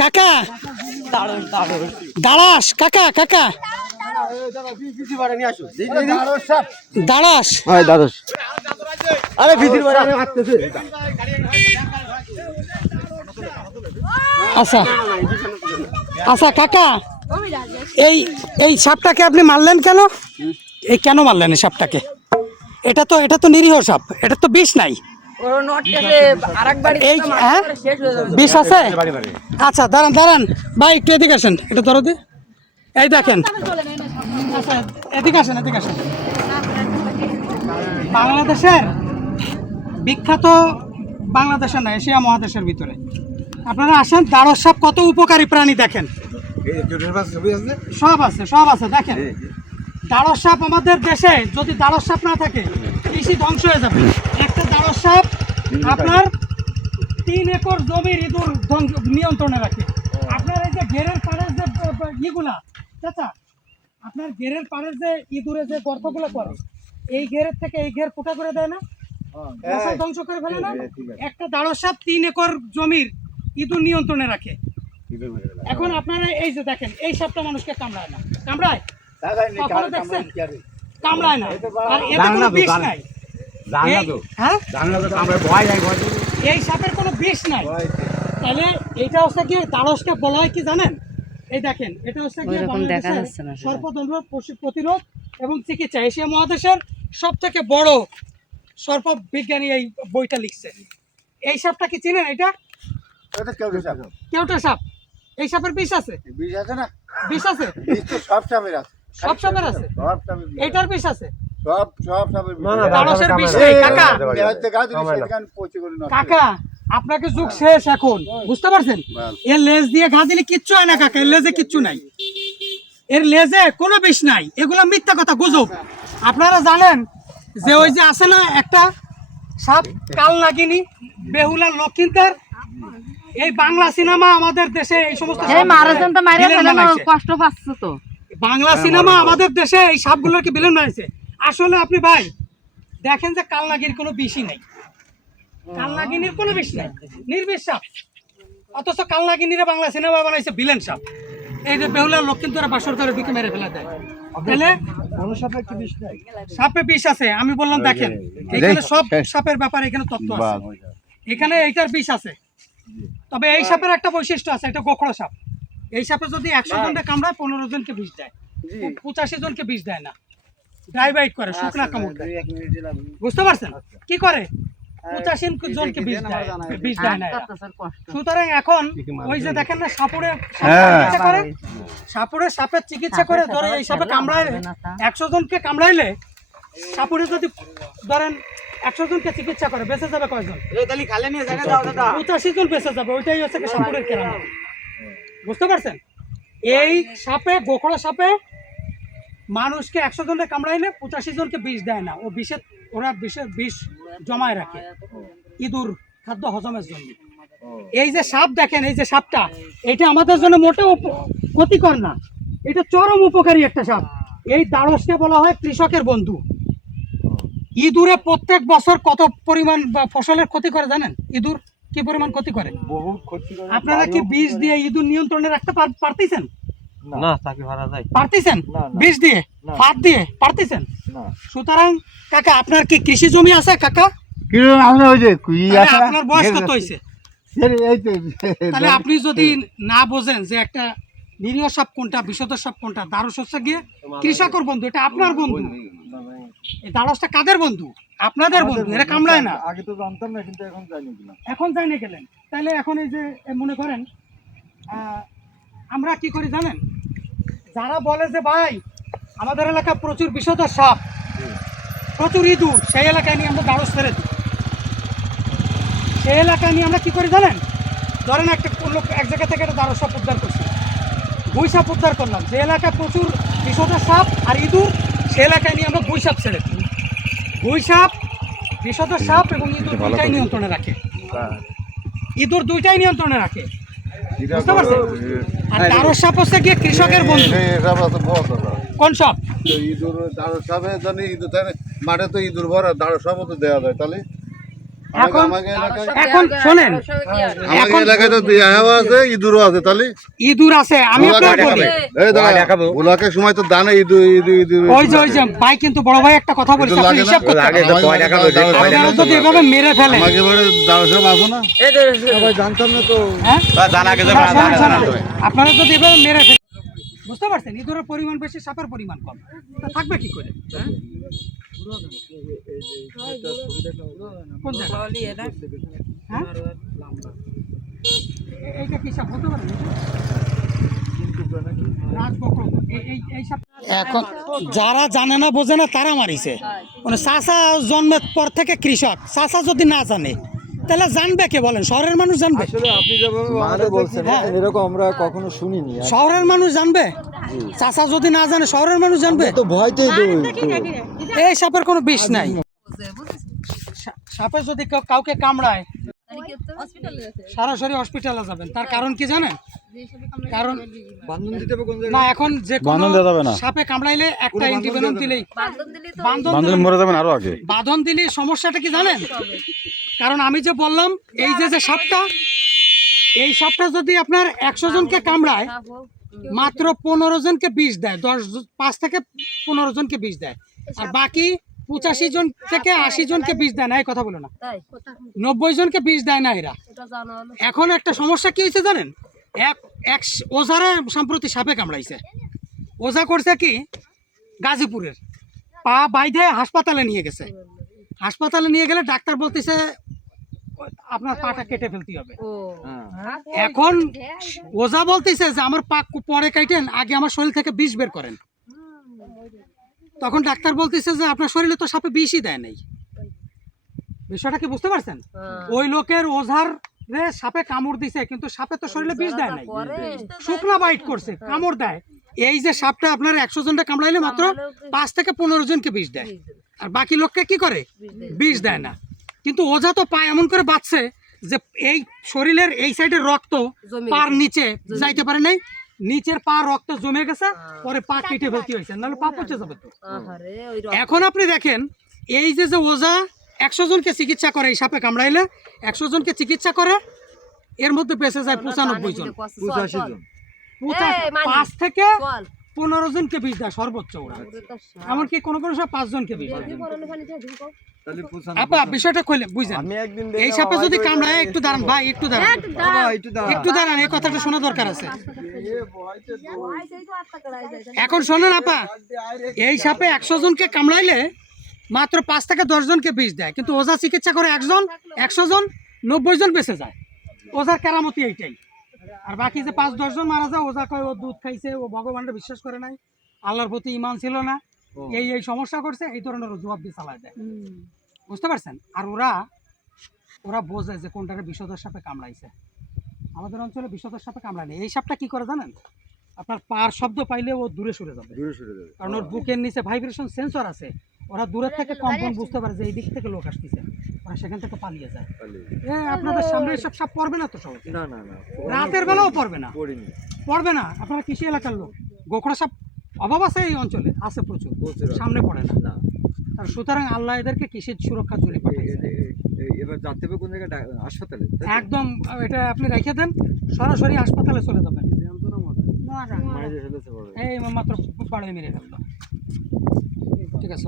কাকা দাঁড়াস, কাকা কাকা দাঁড়াস। আচ্ছা আচ্ছা কাকা, এই সাপটাকে আপনি মারলেন কেন? এই কেন মারলেন এই সাপটাকে? এটা তো নিরীহ সাপ, এটা তো বিষ নাই। এই হ্যাঁ বিষ আছে। আচ্ছা দাঁড়ান দাঁড়ান ভাই, একটু এদিকে আসেন, একটু ধরো দি। এই দেখেন, আচ্ছা এদিকে আসেন, এদিকে আসেন। বাংলাদেশের বিখ্যাত, বাংলাদেশের না এশিয়া মহাদেশের ভিতরে আপনারা আসেন, দাঁড়স সাপ কত উপকারী প্রাণী দেখেন। সব আছে, সব আছে দেখেন। দাঁড়স সাপ আমাদের দেশে যদি দাঁড়স সাপ না থাকে কৃষি ধ্বংস হয়ে যাবে। একটা দাঁড়স সাপ আপনার 3 একর জমির ইঁদুর নিয়ন্ত্রণে রাখে। আপনার এই যে ঘেরের পাড়ের যে ইগুলা, চাচা আপনার ঘেরের পাড়ের যে ইঁদুরে যে গর্তগুলো করে, এই ঘেরের থেকে এই ঘের ফুটা করে দেয় না, ধ্বংস করে ফেলে না। একটা দাঁড়স সাপ 3 একর জমির ইঁদুর নিয়ন্ত্রণে রাখে। এখন আপনারা এই যে দেখেন, এই সাপটা মানুষকে কামড়ায় না, কামড়ায় কামড়ায় না, আর এতে কোনো বিষ নাই। হ্যাঁ এই সাপের কোনো বিষ নাই। তাহলে এটা হচ্ছে কি দাঁড়সকে বলা হয় কি জানেন? এই দেখেন, এটা হচ্ছে কি সর্পদংশ প্রতিরোধ এবং চিকিৎসা, এশিয়া মহাদেশের সব থেকে বড় সর্প বিজ্ঞানী এই বইটা লিখছে। এই সাপটা কি চিনেন? এটা কেউটা সাপ। এই সাপের বিষ আছে? বিষ আছে না? বিষ আছে, সব সাপের আছে, সব সাপের আছে। এইটার বিষ আছে? সব সাপের দাঁড়সের বিষ নেই কাকা। কাকা আপনাকে যুগ শেষ এখন, বুঝতে পারছেন? এর লেজ দিয়ে ঘা দিলে কিচ্ছু হয় না কাকা, এর লেজে কিচ্ছু নাই, এর লেজে কোনো বিষ নাই। এগুলো মিথ্যা কথা, গুজব। আপনারা জানেন যে ওই যে আছে না একটা সাপ কাল নাগিনী, বেহুলা লক্ষিন্দর, এই বাংলা সিনেমা আমাদের দেশে এই সমস্ত কষ্ট পাচ্ছে তো, বাংলা সিনেমা আমাদের দেশে এই সাপগুলোর কি বিলেন বানাইছে। আসলে আপনি ভাই দেখেন যে কালনাগির কোনো বিষই নাই, কালনাগিনীর কোনো বিষ নাই, নির্বিষ সাপ। অথচ কালনাগিনীরা বাংলা সিনেমা বানাইছে ভিলেন সাপ। এই যে বেহুলা লক্ষিন্দর বাসর করে দিকে মেরে ফেলা দেয়। তাহলে সাপে বিষ আছে আমি বললাম। দেখেন এখানে সব সাপের ব্যাপারে এখানে তথ্য আছে, এখানে এইটার বিষ আছে। তবে এই সাপের একটা বৈশিষ্ট্য আছে, এটা গোখরো সাপ। এই সাপে যদি 100 জনকে কামড়ায় 15 জনকে বিষ দেয়, 85 জনকে বিষ দেয় না, ড্রাই বাইট করে, শুকনা কামড় দেয়। বুঝতে পারছেন কি করে? 85 জনকে বিষ দেয় না। সুতরাং এখন ওই যে দেখেন না সাপুরে চিকিৎসা করে, সাপুরে সাপের চিকিৎসা করে, ধরে এই সাপে কামড়ায় 100 জনকে কামড়াইলে সাপুরে যদি ধরেন 100 জনকে চিকিৎসা করে, বেঁচে যাবে কয়জন? 85 জন বেঁচে যাবে। ওইটাই হচ্ছে সাপুরের কেরামত। বুঝতে পারছেন? এই সাপে, গোখরো সাপে মানুষকে 100 জনকে কামড়াইলে 85 জনকে বিষ দেয় না। ও বিষের, ওরা বিষ জমায় রাখে ইঁদুর খাদ্য হজমের জন্য। এই যে সাপ দেখেন, এই যে সাপটা, এটা আমাদের জন্য মোটেও ক্ষতিকর না, এটা চরম উপকারী একটা সাপ। এই দাঁড়সকে বলা হয় কৃষকের বন্ধু। ইঁদুরে প্রত্যেক বছর কত পরিমাণ ফসলের ক্ষতি করে জানেন? ইঁদুর কি পরিমাণ ক্ষতি করে? আপনারা কি বিষ দিয়ে ইঁদুর নিয়ন্ত্রণে রাখতে পারতেছেন? না, তাকে মারা যায় পারতেছেন? বিষ দিয়ে, ফাঁদ দিয়ে পারতেছেন? সুতরাং কাকা আপনার কি কৃষি জমি আছে কাকা? আপনার বয়স কত হয়েছে? তাহলে আপনি যদি না বোঝেন যে একটা নিরীহ সাপ কোনটা, বিষধর সাপ কোনটা, দাঁড়স হচ্ছে গিয়ে কৃষকের বন্ধু, এটা আপনার বন্ধু। এই দাঁড়সটা কাদের বন্ধু? আপনাদের বন্ধু। এরা কামড়ায় না। আগে তো জানতাম না, কিন্তু এখন জানিয়ে গেলেন। তাহলে এখন এই যে মনে করেন আমরা কি করি জানেন? যারা বলে যে ভাই আমাদের এলাকায় প্রচুর বিষধর সাপ, প্রচুর ইঁদুর, সেই এলাকায় নিয়ে আমরা দাঁড়স ফেলে দিই। সেই এলাকায় নিয়ে আমরা কি করি জানেন? ধরেন একটা লোক এক জায়গা থেকে একটা দাঁড়স সাপ উদ্ধার করছি, গুই সাপ উদ্ধার করলাম। যে এলাকায় প্রচুর বিষধর সাপ আর ইঁদুর, সে এলাকায় নিয়ে আমরা গুই সাপ ছেড়ে দিই। গুই সাপ বিষধর সাপ এবং ইঁদুর দুইটাই নিয়ন্ত্রণে রাখে, ইঁদুর দুইটাই নিয়ন্ত্রণে রাখে। বুঝতে পারছেন? আর দাঁড়স সাপ হচ্ছে গিয়ে কৃষকের বন্ধু। কোন সাপ? ইঁদুর, দাঁড়স সাপে জানি ইঁদুর মাঠে তো ইঁদুর ভরা, দাঁড়স সাপও তো দেওয়া যায়। তাহলে এখন এখন শোনেন, আমাদের এলাকায় তো দেখাও আছে, ইঁদুরও আছে, তাহলে ইঁদুর আছে। আমি আপনাকে বলি, এই দাঁড়া, ভোলাকের সময় তো দানে ইঁদুর ওই যে ভাই, কিন্তু বড় ভাই একটা কথা বলছে, আপনি হিসাব করতে হবে। আপনারা যদি এভাবে মেরে ফেলেন, আমাকে এবারে দাঁড়া সব আসো না, জানতাম না তো। হ্যাঁ আপনারা যদি এভাবে মেরে ফেলেন, বুঝতে পারছেন, ইঁদুরের পরিমাণ বেশি, সাপের পরিমাণ কম, তা থাকবে কি করে? কোন জায়গা? হ্যাঁ? এইটা কি সাপ বলতে পারেন? এখন যারা জানে না বোঝে না তারা মারিছে, মানে চাষা জন্মের পর থেকে কৃষক, চাষা যদি না জানে তাহলে জানবে কে বলেন? শহরের মানুষ জানবে? আপনি যেভাবে আমাদের বলছেন এরকম আমরা কখনো শুনিনি। শহরের মানুষ জানবে? চাষা যদি না জানে শহরের মানুষ জানবে? তো ভয়তেই এই সাপের কোনো বিষ নাই। সাপে যদি কাউকে কামড়ায় সরাসরি হসপিটালে যাবেন। তার কারণ কি জানেন? কারণ না, এখন যে কোনো সাপে কামড়াইলে একটা অ্যান্টিভেনম দিলেই বাঁধন মরে যাবেন। আরো আগে বাঁধন দিলে সমস্যাটা কি জানেন? কারণ আমি যে বললাম, এই যে সাপটা, এই সাপটা যদি আপনার 100 জনকে কামড়ায়, মাত্র 15 জনকে বিষ দেয়, 5 থেকে 15 জনকে বিষ দেয়, আর বাকি 85 জন থেকে 80 জনকে বিষ দেয় না। এই কথা বলো না, 90 জনকে বিষ দেয় না এরা। এখন একটা সমস্যা কি হয়েছে জানেন? এক ওঝারে সম্প্রতি সাপে কামড়াইছে। ওঝা করছে কি, গাজীপুরের পা বাইধে হাসপাতালে নিয়ে গেছে। হাসপাতালে নিয়ে গেলে ডাক্তার বলতেছে আপনার পাটা কেটে ফেলতে হবে। এখন ওঝা বলতেছে যে আমার পা পরে কাটেন, আগে আমার শরীর থেকে বিষ বের করেন। তখন ডাক্তার বলতেছে যে আপনার শরীরে তো সাপে বিষই দেয় নাই। বিষয়টা কি বুঝতে পারছেন? ওই লোকের ওঝার রে সাপে কামড় দিছে, কিন্তু সাপে তো শরীরে বিষ দেয় নাই, শুকনা বাইট করছে, কামড় দেয়। এই যে সাপটা আপনার 100 জনটা কামড়াইলে মাত্র 5 থেকে 15 জনকে বিষ দেয়, আর বাকি লোককে কি করে? বিষ দেয় না। কিন্তু ওঝা তো পা এমন করে বাঁধছে যে এই শরীরের এই সাইডের রক্ত পার নিচে যাইতে পারে নাই, নিচের পা রক্ত জমে গেছে, পরে পা কেটে ফেলতে হয়েছে, নাহলে পা পচে যাবে তো। এখন আপনি দেখেন, এই যে ওঝা 100 জনকে চিকিৎসা করে, এই সাপে কামড়াইলে 100 জনকে চিকিৎসা করে, এর মধ্যে বেঁচে যায় 95 জন, 5 থেকে 15 জনকে বিষ দেয় সর্বোচ্চ ওরা, এমনকি কোনো কোনো সব 5 জনকে বিষ দেয়। আপা বিষয়টা কইলে বুঝেন, এই সাপে যদি কামড়ায়, একটু দাঁড়ান ভাই, একটু দাঁড়ান, এই কথাটা শোনা দরকার আছে। এখন শোনেন আপা, এই সাপে 100 জনকে কামড়াইলে মাত্র 5 থেকে 10 জনকে বিষ দেয়, কিন্তু ওঝা চিকিৎসা করে 100 জন, 90 জন বেঁচে যায়। ওঝার কেরামতি এইটাই। আর বাকি যে 5-10 জন মারা যায়, ওঝা কয় ও দুধ খাইছে, ও ভগবানকে বিশ্বাস করে নাই, আল্লাহর প্রতি ঈমান ছিল না, এই সমস্যা করছে, এই ধরনের জবাব দিয়ে চালায় দেয়। বুঝতে পারছেন? আর ওরা বোঝে যে কোনটাকে বিষধর সাপে কামড়াইছে। আমাদের অঞ্চলে বিষধর সাপে কামড়ায় নেই। এই সাপটা কি করে জানেন? আপনার পার শব্দ পাইলে ও দূরে সরে যাবে, কারণ ওর বুকের নিচে ভাইব্রেশন সেন্সর আছে। ওরা দূরের থেকে কম্পন বুঝতে পারে যে এই দিক থেকে লোক আসতেছে, ওরা সেখান থেকে পালিয়ে যায়। আপনাদের সামনে এসব সাপ পড়বে না তো সহজে? না, রাতের বেলাও পড়বে না। আপনারা কৃষি এলাকার লোক, গোখরা সাপ অভাব আছে এই অঞ্চলে, আছে প্রচুর, সামনে পড়ে না। সুতরাং আল্লাহ এদেরকে কৃষির সুরক্ষার জন্য পাঠিয়েছে। এবার যাতে হবে কোন জায়গায়? হাসপাতালে একদম, এটা আপনি রেখে দেন, সরাসরি হাসপাতালে চলে যাবেন। এই মাত্র বাড়ি মেরে ফেললো। ঠিক আছে,